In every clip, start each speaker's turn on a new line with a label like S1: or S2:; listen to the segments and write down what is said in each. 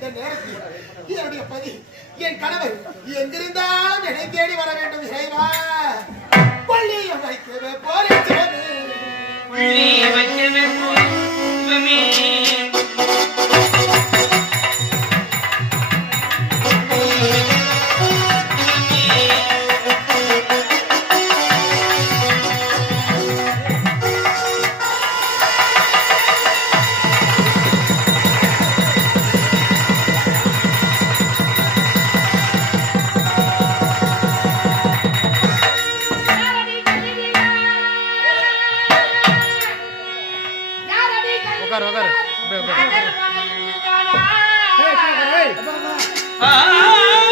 S1: நேரத்தில் பதி கணவர் எங்கிருந்தாலும் என்னை தேடி வர வேண்டும் இறைவா. பள்ளியை வைக்கவே போறேன்
S2: agora,
S3: agora. Vem, vem, vem. Ei, ei, ei. Ah.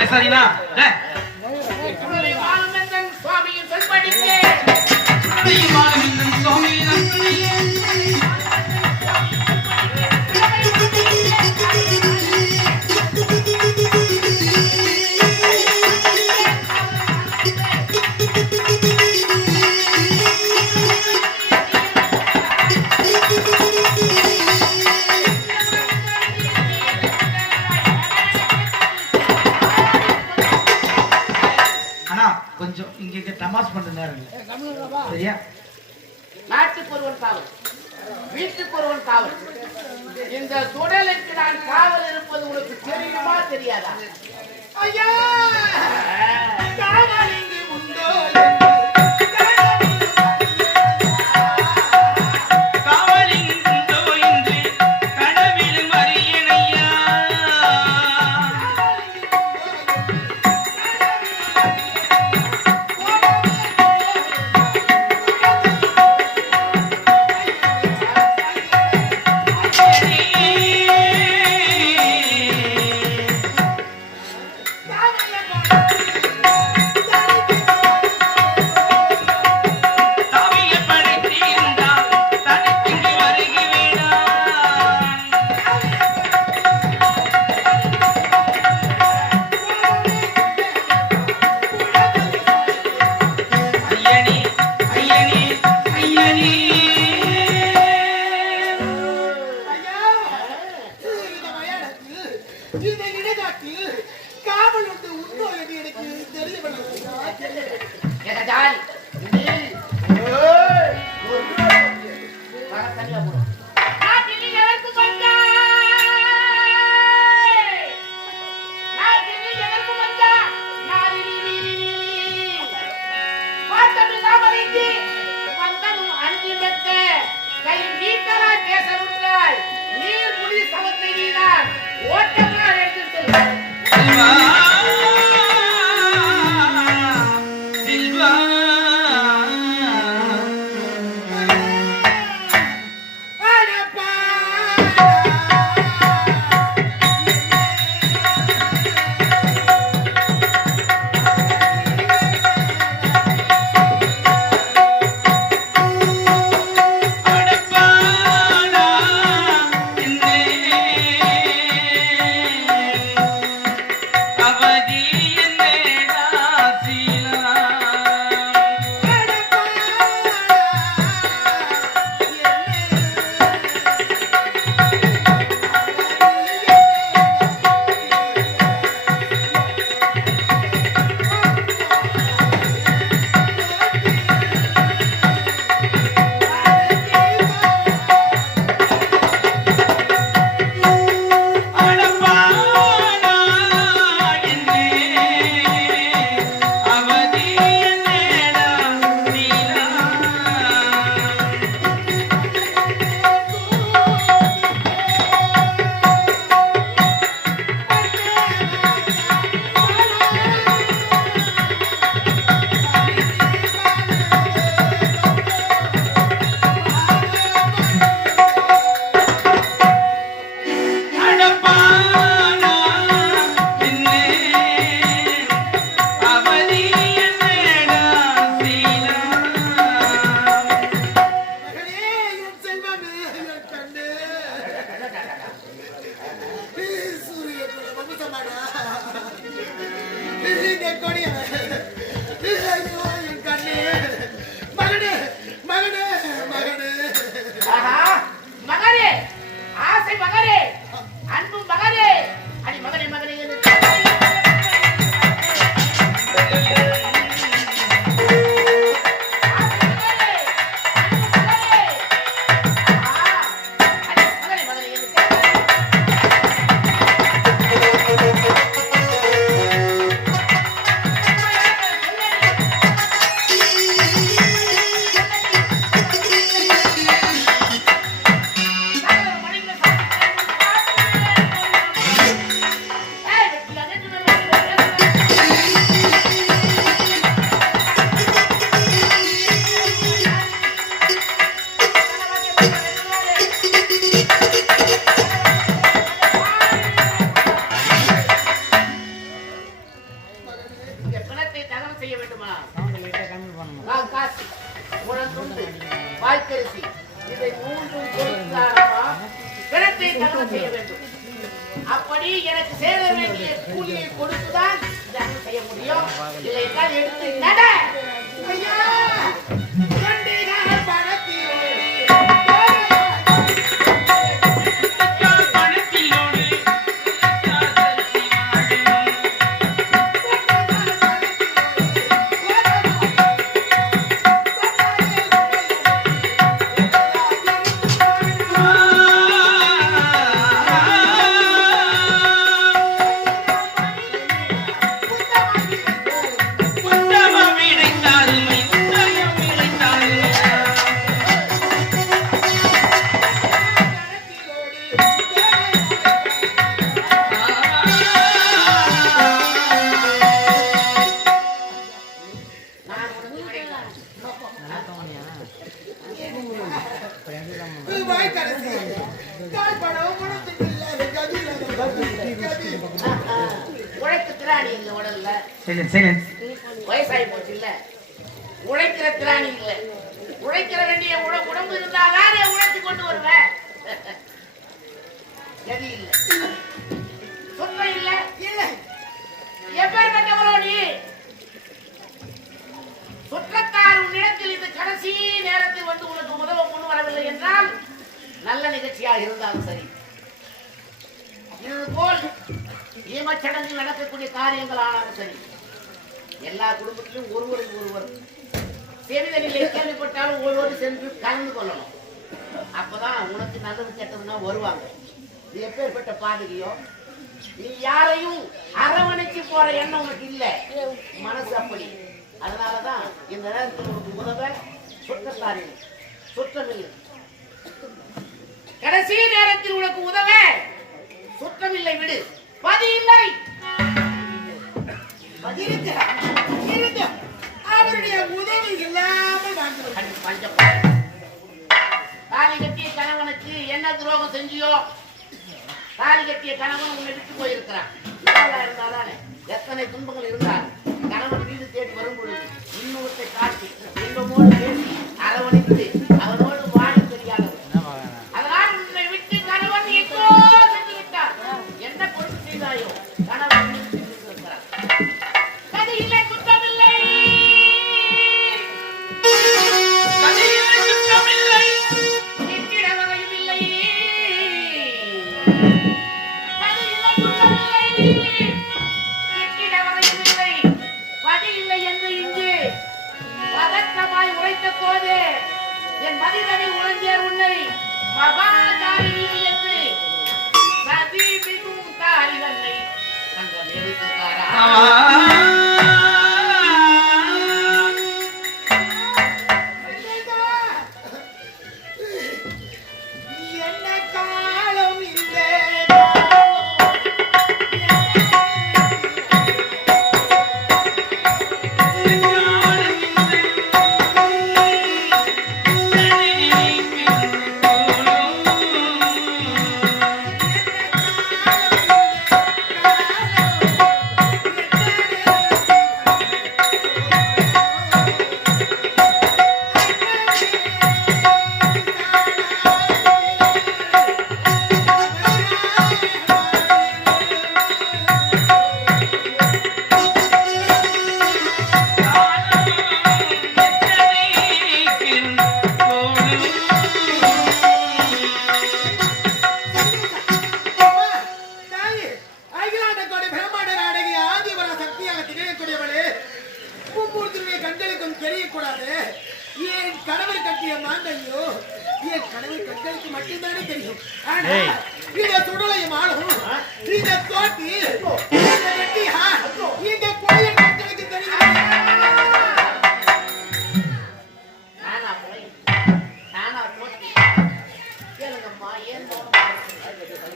S3: பேசாதீங்களா
S2: உனக்கு தெரியுமா தெரியாதா?
S1: ஐயா!
S2: திராணி இல்ல உடல்ல வயசாகி போச்சு இல்ல உழைக்கிற திராணி இல்ல. உழைக்கிற வேண்டிய உடம்பு இருந்தாதானே உழைச்சு கொண்டு வருவேன். கதி இல்ல? இல்ல. நீ? சுற்றத்தார் உன்னிடத்தில் இந்த கடைசி நேரத்தில் வந்து உனக்கு உதவ முன் வரவில்லை என்றால் நல்ல நிகழ்ச்சியாக இருந்தாலும் சரி. இது போல் ஈமச்சடங்கில் நடக்கக்கூடிய காரியங்கள் ஆனாலும் சரி எல்லா குடும்பத்திலும் ஒருவருக்கு ஒருவர். செவிதனிலே கேள்விப்பட்டாலும் ஒருவர் சென்று கலந்து கொள்ளணும். அப்பதான் உனக்கு நல்லது கெட்டதுன்னா வருவாங்க. இது எப்பேற்பட்ட பாதகையோ நீ யாரையும் அரவணைச்சு போற எண்ணம் உனக்கு இல்ல. மனசு அப்படி. அதனாலதான் இந்த நேரத்தில் உனக்கு உதவ சுற்றத்தாரில் சுற்றமில்லை கடைசி நேரத்தில் உனக்கு உதவ சுற்றமில்லை விடு. பதி இல்லை
S1: அவருடைய உதவி இல்லாமல்
S2: தாலி கட்டிய கணவனுக்கு என்ன துரோகம் செஞ்சியோ? தாலி கட்டிய கணவன் உன்னை விட்டு போயிருக்கிறான். இவ்வளவு எத்தனை துன்பங்கள் இருந்தால் கணவன் வீடு தேடி வரும் பொழுது இன்னொருத்தை காட்டி இன்பமோடு பேசி அரவணைத்து கொடுத்து செய்தாயோ
S1: கண்களுக்கும் தெரியக்கூடாது. என் கணவர் கட்டிய மாந்தையோ என் கணவர் கண்களுக்கு மட்டும்தானே தெரியும். ஆனா இந்த சுடலையும் ஆளும் இந்த தோட்டி இந்த வெட்டியா இந்த கொடிய கண்களுக்கு தெரியும்?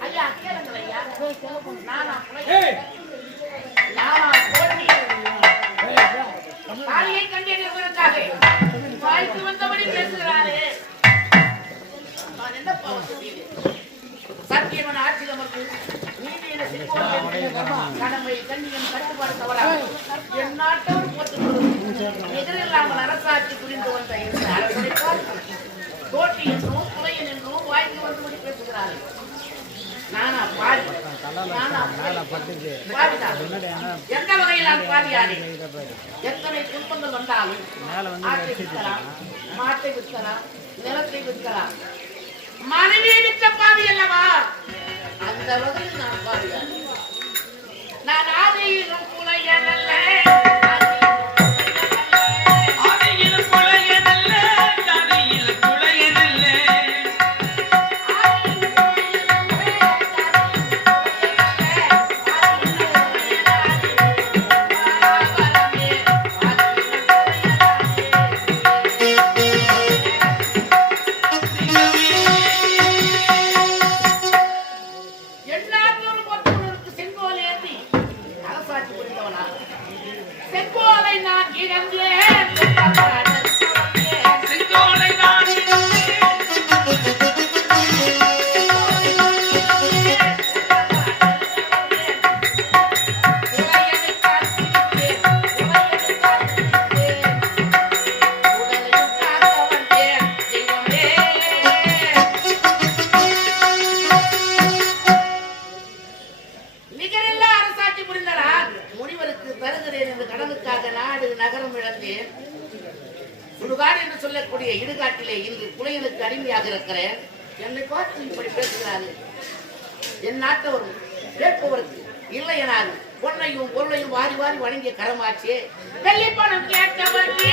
S2: ஐயா கேளுங்கள் ஐயா நானா போய் நானா காளியை கண்டே நிறுவனத்தாக வாய்த்து வந்தபடி பேசுகிறாரே. நான் என்ன பாவம் செய்தேன் சத்தியவன் ஆட்சி நமக்கு கடமை கண்ணியம் கட்டுப்பாடு தவறாக என் நாட்டவர் போட்டுக் எதிரில்லாமல் புரிந்து வந்த இந்த அரசனை பார்த்து தோட்டி வந்தபடி பேசுகிறார்கள். நானா பாதி. எந்த வகையிலான பாதியாரு? எத்தனை துன்பங்கள் வந்தாலும் ஆட்டை விற்கலாம் மாட்டை விற்கலாம் நிலத்தை விற்கலாம். மனைவியை நான் பாதியாரு. நான் இங்கு புலையனுக்கு அடிமையாக இருக்கிறேன். என்னை பார்த்து இப்படி பேசுகிறாரு என் நாட்டவர் கேட்பவருக்கு இல்லை எனாது பொன்னையும் பொருளையும் வாரி வாரி வணங்கிய கரமாச்சு வெள்ளிப்பணம் கேட்டவருக்கு.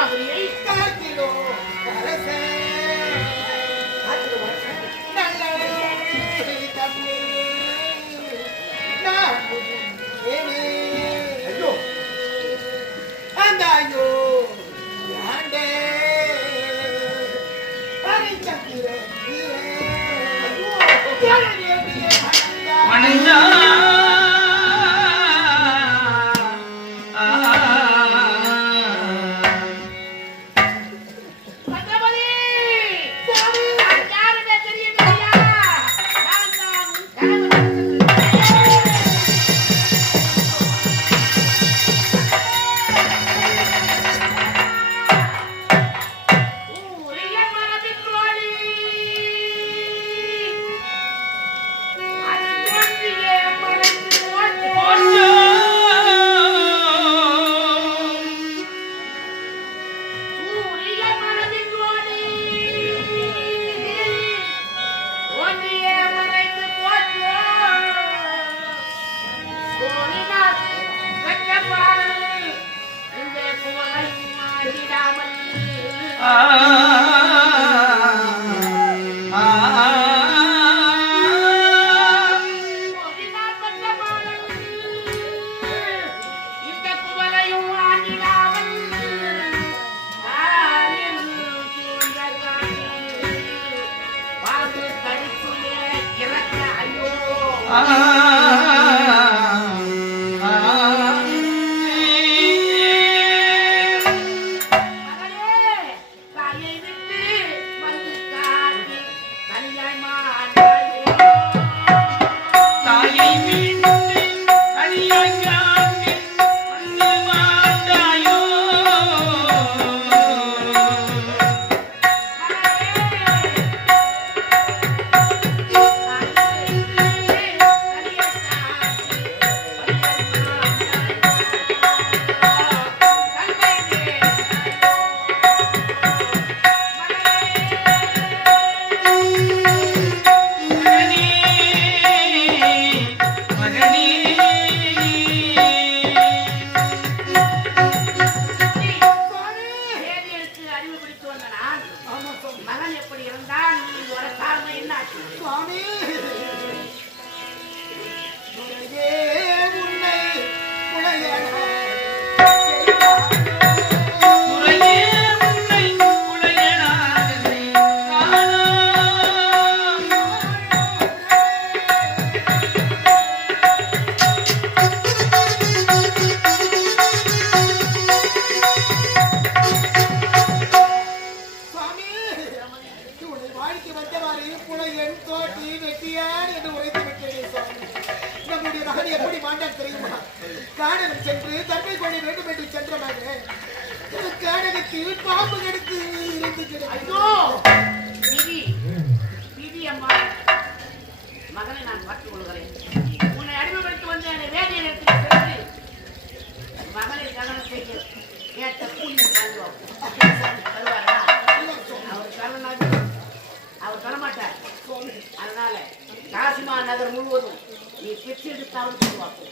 S2: அவரியை
S1: காத்திலோ அரசே மனையா Ah. காடகத்தில் பாம்பு கடுத்து இருந்து
S2: அம்மா. மகனை நான் பார்த்துக் கொள்கிறேன். உன்னை அடிமைப்படுத்தி வந்த என்னை வேதியை எடுத்து கவனம் செய்ய கேட்ட கூலி வாங்குவோம் தருவாரா? அவர் தரனாக அவர் தரமாட்டார். அதனால காசிமா நகர் முழுவதும் நீ பிச்சு எடுத்தாவது சொல்லுவாப்போ